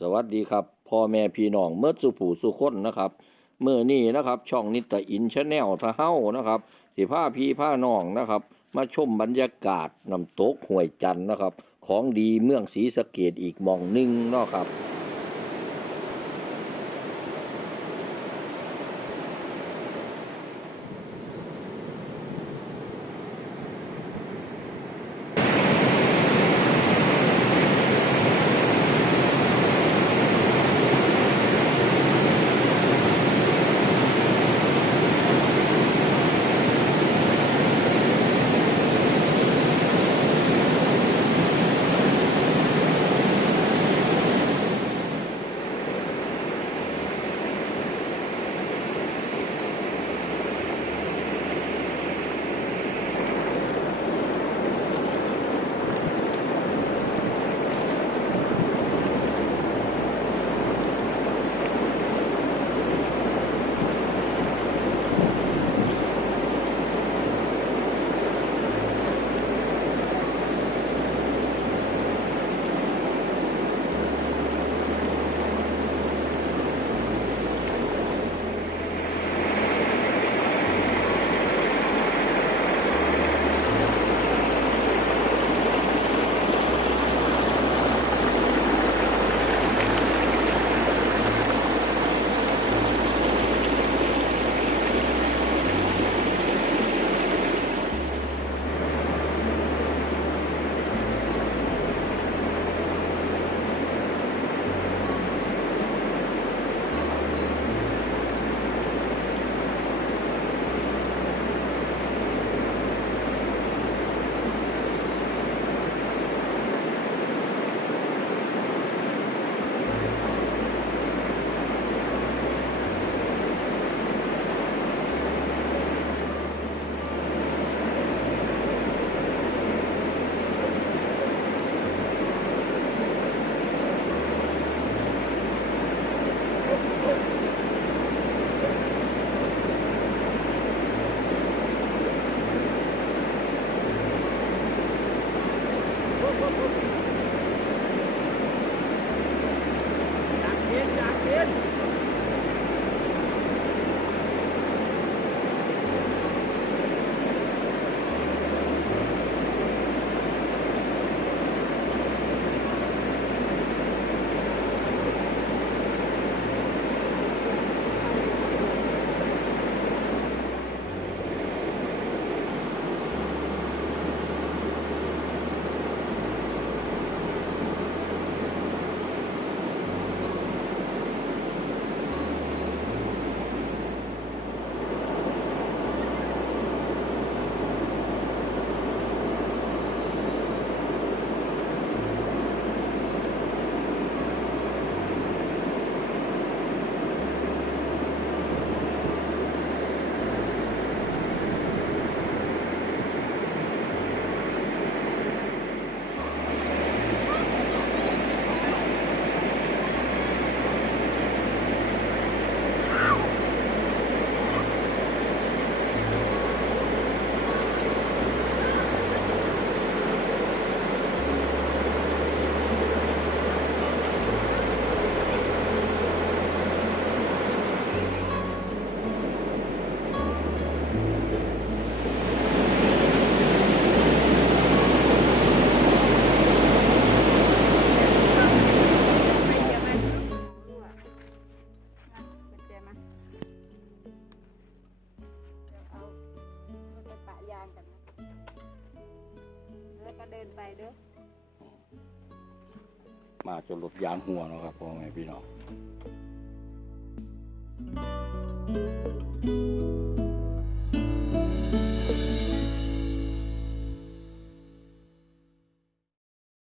สวัสดีครับพ่อแม่พี่น้องเมื่อสุผู้สุคนนะครับเมื่อนี้นะครับช่องนิตอินชาแนลทะเฮ้านะครับสิผ้าพี่ผ้าน้องนะครับมาชมบรรยากาศน้ำตกห้วยจันทร์นะครับของดีเมืองศรีสะเกษอีกหม่องหนึ่งเนาะครับไปเด้อมาจนหลดยางหัวเนาะครับพ่อแม่พี่น้อง